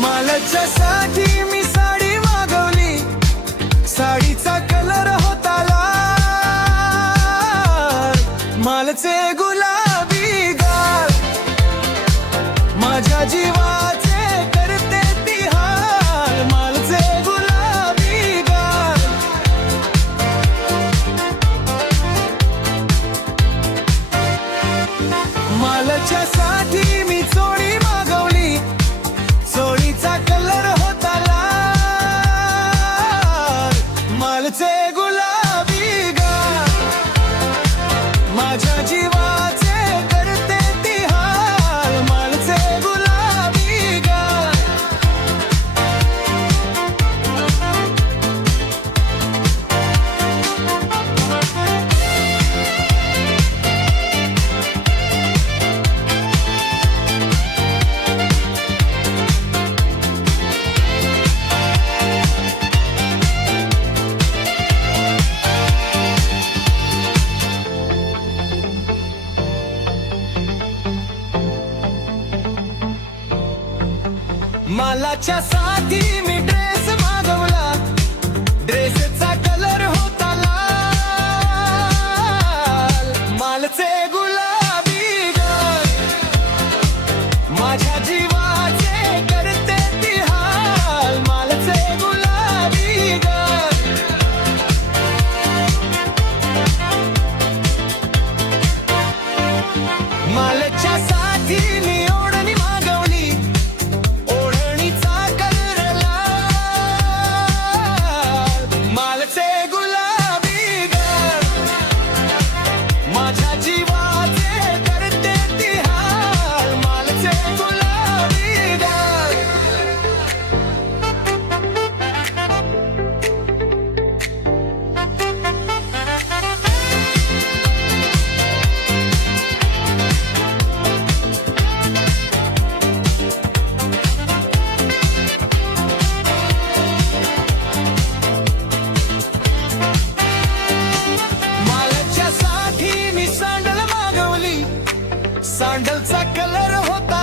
मालाच्यासाठी मी साडी मागवली, साडीचा कलर होता लाल, मालचे गुलाबी गाल, माझ्या जीवाचे करते ती हाल, मालचे गुलाबी गाल. मालाच्यासाठी मी चोळी मागवली, चोळीचा कलर होता लाल, मालचे गुलाबी गाल, माझ्या जीवाचे करते ती हाल, मालचे गुलाबी गाल. मालाच्यासाठी मी ड्रेस मागवला, ड्रेसचा कलर होता लाल, मालचे गुलाबी गाल, माझ्या जीवाचे करते ती हाल, मालचे गुलाबी गाल. मालाच्यासाठी मी ओढणी मागवली, माझ्या जीवाचे करते ती हाल, मालचे गुलाबी गाल. सँडलचा कलर होता